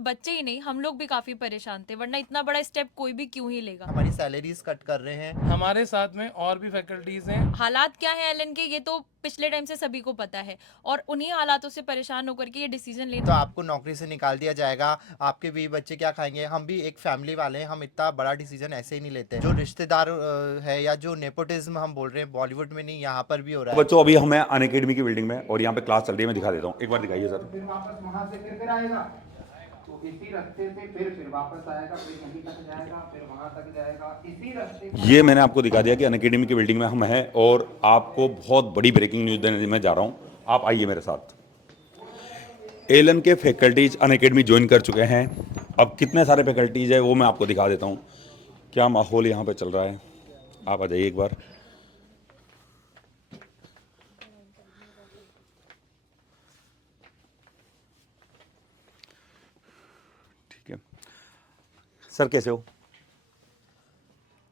बच्चे ही नहीं, हम लोग भी काफी परेशान थे, वरना इतना बड़ा स्टेप कोई भी क्यों ही लेगा। हमारी सैलरीज कट कर रहे हैं। हमारे साथ में और भी फैकल्टीज हैं। हालात क्या है एलन के, ये तो पिछले टाइम से सभी को पता है, और उन्हीं हालातों से परेशान होकर के ये डिसीजन तो लेना। आपको नौकरी से निकाल दिया जाएगा, आपके भी बच्चे क्या खाएंगे। हम भी एक फैमिली वाले हैं, हम इतना बड़ा डिसीजन ऐसे ही नहीं लेते। जो रिश्तेदार है या जो नेपोटिज्म हम बोल रहे हैं, बॉलीवुड में नहीं, यहाँ पर भी हो रहा है। बच्चों, अभी हम हैं अनअकैडमी की बिल्डिंग में और यहाँ पे क्लास चल रही है। मैं दिखा देता हूँ, एक बार दिखाइए सर। फिर वापस वहां से फिर आएगा, तो इसी रास्ते से फिर वापस आएगा, फिर यहीं तक जाएगा, फिर वहां तक जाएगा, इसी रास्ते। ये मैंने आपको दिखा दिया कि अनअकैडमी की बिल्डिंग में हम हैं और आपको बहुत बड़ी ब्रेकिंग न्यूज़ देने मैं जा रहा हूँ। आप आइए मेरे साथ। एलन के फैकल्टीज अनअकैडमी ज्वाइन कर चुके हैं। अब कितने सारे फैकल्टीज है वो मैं आपको दिखा देता हूँ। क्या माहौल यहाँ पे चल रहा है, आप आ जाइए एक बार। ठीक है सर, कैसे हो?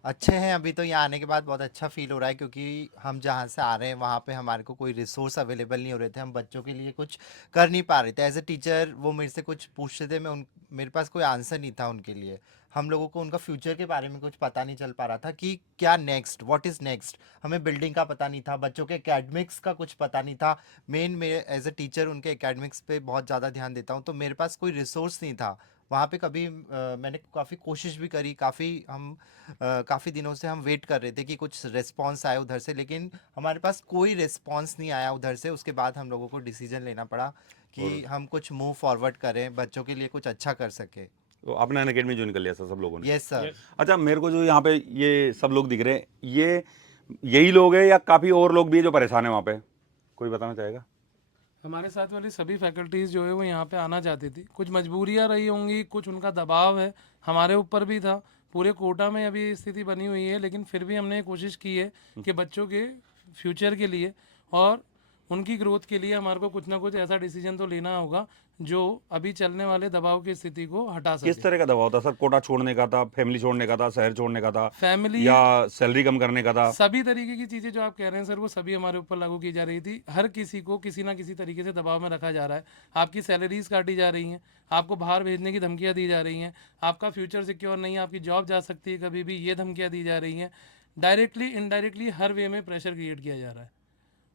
अच्छे हैं। अभी तो यहाँ आने के बाद बहुत अच्छा फील हो रहा है, क्योंकि हम जहाँ से आ रहे हैं वहाँ पे हमारे को कोई रिसोर्स अवेलेबल नहीं हो रहे थे। हम बच्चों के लिए कुछ कर नहीं पा रहे थे। एज ए टीचर वो मेरे से कुछ पूछते थे, मेरे पास कोई आंसर नहीं था उनके लिए। हम लोगों को उनका फ्यूचर के बारे में कुछ पता नहीं चल पा रहा था कि क्या नेक्स्ट, व्हाट इज़ नेक्स्ट। हमें बिल्डिंग का पता नहीं था, बच्चों के एकेडमिक्स का कुछ पता नहीं था। मेन मेरे एज ए टीचर उनके एकेडमिक्स पे बहुत ज़्यादा ध्यान देता हूँ, तो मेरे पास कोई रिसोर्स नहीं था वहाँ पे। कभी मैंने काफ़ी कोशिश भी करी, काफ़ी दिनों से हम वेट कर रहे थे कि कुछ रिस्पांस आए उधर से, लेकिन हमारे पास कोई रिस्पांस नहीं आया उधर से। उसके बाद हम लोगों को डिसीजन लेना पड़ा कि और हम कुछ मूव फॉरवर्ड करें, बच्चों के लिए कुछ अच्छा कर सके। तो आपने अनअकैडमी ज्वाइन कर लिया सर सब लोगों ने? Yes sir. अच्छा, मेरे को जो यहाँ पे ये सब लोग दिख रहे हैं, ये यही लोग हैं या काफ़ी और लोग भी हैं जो परेशान है वहाँ पे? कोई बताना चाहेगा? हमारे साथ वाली सभी फैकल्टीज़ जो है वो यहाँ पे आना चाहती थी। कुछ मजबूरियाँ रही होंगी, कुछ उनका दबाव है, हमारे ऊपर भी था। पूरे कोटा में अभी स्थिति बनी हुई है, लेकिन फिर भी हमने कोशिश की है कि बच्चों के फ्यूचर के लिए और उनकी ग्रोथ के लिए हमारे को कुछ ना कुछ ऐसा डिसीजन तो लेना होगा जो अभी चलने वाले दबाव की स्थिति को हटा किस सके। तरह का दबाव था सर? कोटा छोड़ने का था, फैमिली छोड़ने का था, शहर छोड़ने का था, फैमिली, या सैलरी कम करने का था? सभी तरीके की चीज़ें जो आप कह रहे हैं सर वो सभी हमारे ऊपर लागू की जा रही थी। हर किसी को किसी ना किसी तरीके से दबाव में रखा जा रहा है। आपकी सैलरीज काटी जा रही हैं, आपको बाहर भेजने की धमकियाँ दी जा रही हैं, आपका फ्यूचर सिक्योर नहीं है, आपकी जॉब जा सकती है कभी भी, ये धमकियाँ दी जा रही हैं। डायरेक्टली इनडायरेक्टली हर वे में प्रेशर क्रिएट किया जा रहा है।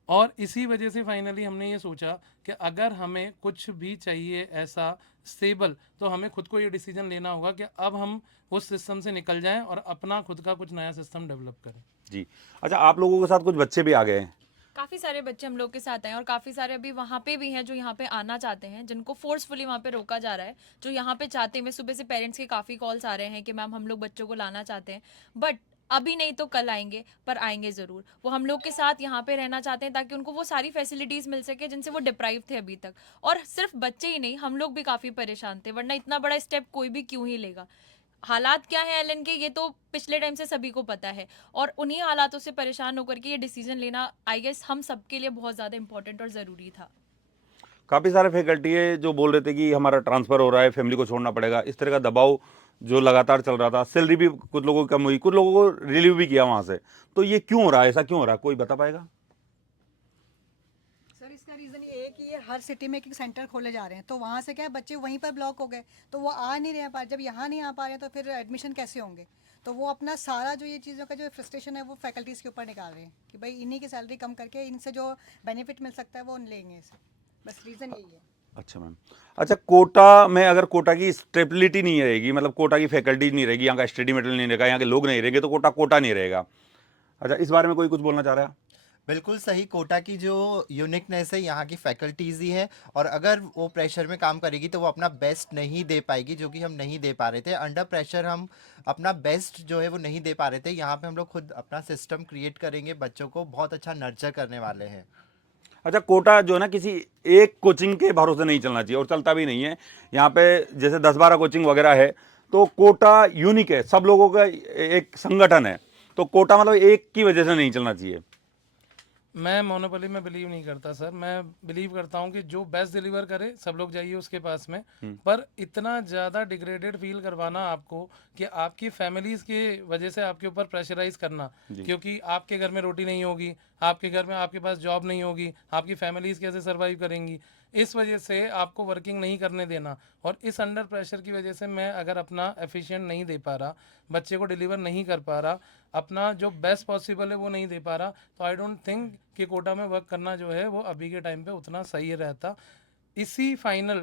और इसी वजह से फाइनली हमने ये सोचा कि अगर हमें कुछ भी चाहिए ऐसा स्टेबल, तो हमें खुद को ये डिसीजन लेना होगा कि अब हम उस सिस्टम से निकल जाएं और अपना खुद का कुछ नया सिस्टम डेवलप करें। जी। अच्छा, आप लोगों के साथ कुछ बच्चे भी आ गए हैं? काफी सारे बच्चे हम लोग के साथ हैं, और काफी सारे अभी वहाँ पे भी हैं जो यहाँ पे आना चाहते हैं, जिनको फोर्सफुली वहाँ पे रोका जा रहा है, जो यहाँ पे चाहते हैं। मैं सुबह से पेरेंट्स के काफी कॉल्स आ रहे हैं कि मैम हम लोग बच्चों को लाना चाहते हैं, बट अभी नहीं तो कल आएंगे, पर आएंगे ज़रूर। वो हम लोग के साथ यहाँ पे रहना चाहते हैं ताकि उनको वो सारी फैसिलिटीज़ मिल सके जिनसे वो डिप्राइव थे अभी तक। और सिर्फ बच्चे ही नहीं, हम लोग भी काफ़ी परेशान थे, वरना इतना बड़ा स्टेप कोई भी क्यों ही लेगा। हालात क्या है एलन के, ये तो पिछले टाइम से सभी को पता है, और उन्हीं हालातों से परेशान होकर के ये डिसीजन लेना आई गेस हम सबके लिए बहुत ज़्यादा इंपॉर्टेंट और ज़रूरी था। काफ़ी सारे फैकल्टी है जो बोल रहे थे कि हमारा ट्रांसफ़र हो रहा है, फैमिली को छोड़ना पड़ेगा। इस तरह का दबाव जो लगातार चल रहा था, सैलरी भी कुछ लोगों की कम हुई, कुछ लोगों को रिलीव भी किया वहाँ से। तो ये क्यों हो रहा है, ऐसा क्यों हो रहा है, कोई बता पाएगा? सर इसका रीज़न ये है कि ये हर सिटी में एक सेंटर खोले जा रहे हैं, तो वहाँ से क्या है, बच्चे वहीं पर ब्लॉक हो गए, तो वो आ नहीं रहे हैं। जब यहाँ नहीं आ पा रहे हैं तो फिर एडमिशन कैसे होंगे? तो वो अपना सारा जो ये चीज़ों का जो फ्रस्ट्रेशन है वो फैकल्टीज़ के ऊपर निकाल रहे हैं कि भाई इन्हीं की सैलरी कम करके इनसे जो बेनिफिट मिल सकता है वो लेंगे इसे। बस रीज़न यही है। अच्छा मैम। अच्छा, कोटा में अगर कोटा की स्टेबिलिटी नहीं रहेगी, मतलब कोटा की फैकल्टी नहीं रहेगी, यहाँ का स्टडी मटेरियल नहीं रहेगा, यहाँ के लोग नहीं रहेंगे, तो कोटा कोटा नहीं रहेगा। अच्छा, इस बारे में कोई कुछ बोलना चाह रहा है? बिल्कुल सही। कोटा की जो यूनिकनेस है यहाँ की फैकल्टीज़ ही है, और अगर वो प्रेशर में काम करेगी तो वो अपना बेस्ट नहीं दे पाएगी, जो कि हम नहीं दे पा रहे थे। अंडर प्रेशर हम अपना बेस्ट जो है वो नहीं दे पा रहे थे। यहाँ पे हम लोग खुद अपना सिस्टम क्रिएट करेंगे, बच्चों को बहुत अच्छा नर्चर करने वाले हैं। अच्छा, कोटा जो है ना, किसी एक कोचिंग के भरोसे नहीं चलना चाहिए और चलता भी नहीं है। यहाँ पे जैसे 10-12 कोचिंग वगैरह है, तो कोटा यूनिक है, सब लोगों का एक संगठन है, तो कोटा मतलब एक की वजह से नहीं चलना चाहिए। मैं मोनोपोली में बिलीव नहीं करता सर। मैं बिलीव करता हूँ कि जो बेस्ट डिलीवर करे सब लोग जाइए उसके पास में। पर इतना ज़्यादा डिग्रेडेड फील करवाना आपको कि आपकी फैमिलीज के वजह से आपके ऊपर प्रेशराइज करना, क्योंकि आपके घर में रोटी नहीं होगी, आपके घर में आपके पास जॉब नहीं होगी, आपकी फैमिलीज कैसे सर्वाइव करेंगी, इस वजह से आपको वर्किंग नहीं करने देना, और इस अंडर प्रेशर की वजह से मैं अगर अपना एफिशिएंट नहीं दे पा रहा, बच्चे को डिलीवर नहीं कर पा रहा, अपना जो बेस्ट पॉसिबल है वो नहीं दे पा रहा, तो आई डोंट थिंक कि कोटा में वर्क करना जो है वो अभी के टाइम पे उतना सही रहता। इसी फाइनल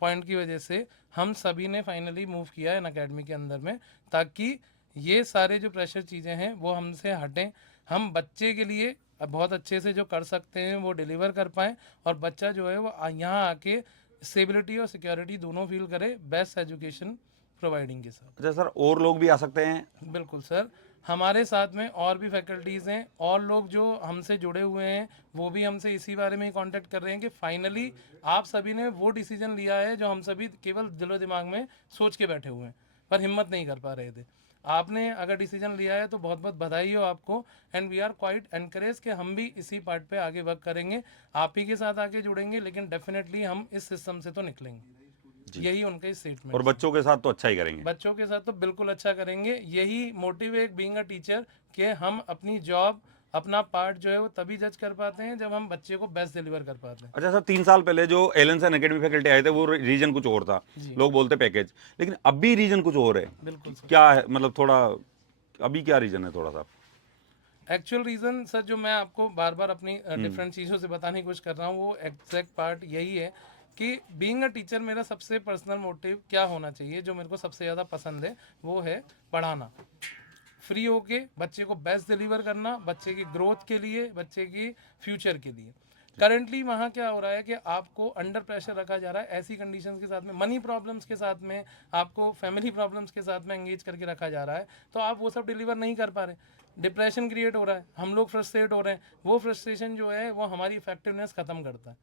पॉइंट की वजह से हम सभी ने फाइनली मूव किया है इन अकेडमी के अंदर में, ताकि ये सारे जो प्रेशर चीज़ें हैं वो हमसे हटें, हम बच्चे के लिए बहुत अच्छे से जो कर सकते हैं वो डिलीवर कर पाएँ, और बच्चा जो है वो यहाँ आके स्टेबिलिटी और सिक्योरिटी दोनों फील करे, बेस्ट एजुकेशन प्रोवाइडिंग के साथ। अच्छा सर, और लोग भी आ सकते हैं? बिल्कुल सर, हमारे साथ में और भी फैकल्टीज़ हैं, और लोग जो हमसे जुड़े हुए हैं वो भी हमसे इसी बारे में ही कांटेक्ट कर रहे हैं कि फाइनली आप सभी ने वो डिसीजन लिया है जो हम सभी केवल दिलो दिमाग में सोच के बैठे हुए हैं पर हिम्मत नहीं कर पा रहे थे। आपने अगर डिसीजन लिया है तो बहुत बहुत बधाई हो आपको, and we are quite encourage कि हम भी इसी पार्ट पे आगे वर्क करेंगे, आप ही के साथ आगे जुड़ेंगे, लेकिन डेफिनेटली हम इस सिस्टम से तो निकलेंगे। यही उनका स्टेटमेंट। और बच्चों के साथ तो अच्छा ही करेंगे? बच्चों के साथ तो बिल्कुल अच्छा करेंगे, यही मोटिव है बीइंग अ टीचर कि हम अपनी जॉब, अपना पार्ट जो है वो तभी जज कर पाते हैं जब हम बच्चे को बेस्ट डिलीवर कर पाते हैं। अच्छा सर, 3 साल पहले जो एलन अकेडमी फैकल्टी आए थे वो रीजन कुछ और था, लोग बोलते पैकेज, लेकिन अभी रीजन कुछ और है। बिल्कुल सर। क्या है, मतलब थोड़ा अभी क्या रीजन है थोड़ा सा? एक्चुअल रीज़न सर जो मैं आपको बार बार अपनी डिफरेंट चीज़ों से बताने की कोशिश कर रहा हूँ वो एग्जैक्ट पार्ट यही है कि बीइंग अ टीचर मेरा सबसे पर्सनल मोटिव क्या होना चाहिए, जो मेरे को सबसे ज़्यादा पसंद है वो है पढ़ाना, फ्री होके बच्चे को बेस्ट डिलीवर करना, बच्चे की ग्रोथ के लिए, बच्चे की फ्यूचर के लिए। करंटली वहाँ क्या हो रहा है कि आपको अंडर प्रेशर रखा जा रहा है, ऐसी कंडीशंस के साथ में, मनी प्रॉब्लम्स के साथ में, आपको फैमिली प्रॉब्लम्स के साथ में एंगेज करके रखा जा रहा है, तो आप वो सब डिलीवर नहीं कर पा रहे, डिप्रेशन क्रिएट हो रहा है, हम लोग फ्रस्ट्रेट हो रहे हैं, वो फ्रस्ट्रेशन जो है वो हमारी इफेक्टिवनेस ख़त्म करता है,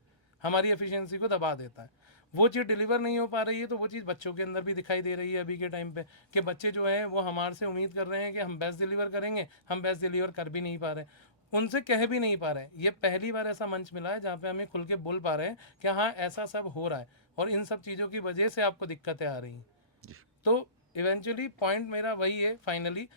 हमारी एफिशिएंसी को दबा देता है, वो चीज़ डिलीवर नहीं हो पा रही है, तो वो चीज़ बच्चों के अंदर भी दिखाई दे रही है अभी के टाइम पे कि बच्चे जो है वो हमारे से उम्मीद कर रहे हैं कि हम बेस्ट डिलीवर करेंगे, हम बेस्ट डिलीवर कर भी नहीं पा रहे, उनसे कह भी नहीं पा रहे। ये पहली बार ऐसा मंच मिला है जहाँ पे हमें खुल के बोल पा रहे हैं कि हाँ ऐसा सब हो रहा है और इन सब चीज़ों की वजह से आपको दिक्कतें आ रही हैं। तो इवेंचुअली पॉइंट मेरा वही है फाइनली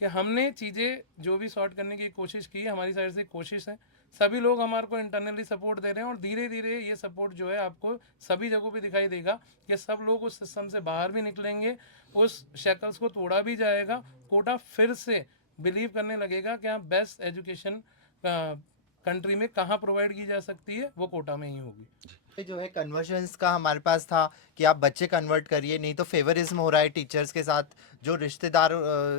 कि हमने चीज़ें जो भी सॉर्ट करने की कोशिश की, हमारी साइड से कोशिश है, सभी लोग हमारे को इंटरनली सपोर्ट दे रहे हैं और धीरे धीरे ये सपोर्ट जो है आपको सभी जगहों पे दिखाई देगा कि सब लोग उस सिस्टम से बाहर भी निकलेंगे, उस शैकल्स को तोड़ा भी जाएगा, कोटा फिर से बिलीव करने लगेगा कि हाँ बेस्ट एजुकेशन कंट्री में कहाँ प्रोवाइड की जा सकती है वो कोटा में ही होगी। ये जो है कन्वर्जन्स का हमारे पास था कि आप बच्चे कन्वर्ट करिए, नहीं तो फेवरिज्म हो रहा है टीचर्स के साथ, जो रिश्तेदार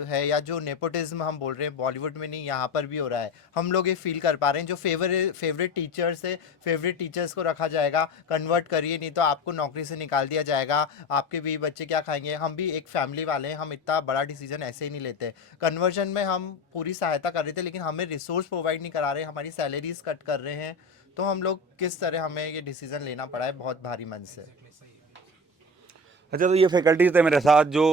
है या जो नेपोटिज्म हम बोल रहे हैं बॉलीवुड में नहीं यहाँ पर भी हो रहा है, हम लोग ये फील कर पा रहे हैं। जो फेवरेट टीचर्स है, फेवरेट टीचर्स को रखा जाएगा, कन्वर्ट करिए नहीं तो आपको नौकरी से निकाल दिया जाएगा, आपके भी बच्चे क्या खाएंगे। हम भी एक फैमिली वाले हैं, हम इतना बड़ा डिसीजन ऐसे ही नहीं लेते। कन्वर्जन में हम पूरी सहायता कर रहे थे लेकिन हमें रिसोर्स प्रोवाइड नहीं करा रहे, हमारी सैलरीज कट कर रहे हैं, तो हम लोग किस तरह हमें ये डिसीजन लेना पड़ा है बहुत भारी मन से। अच्छा, तो ये फैकल्टीज थे मेरे साथ जो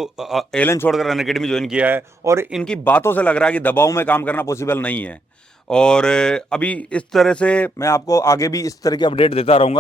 एलन छोड़कर अनअकैडमी ज्वाइन किया है, और इनकी बातों से लग रहा है कि दबाव में काम करना पॉसिबल नहीं है, और अभी इस तरह से मैं आपको आगे भी इस तरह की अपडेट देता रहूँगा।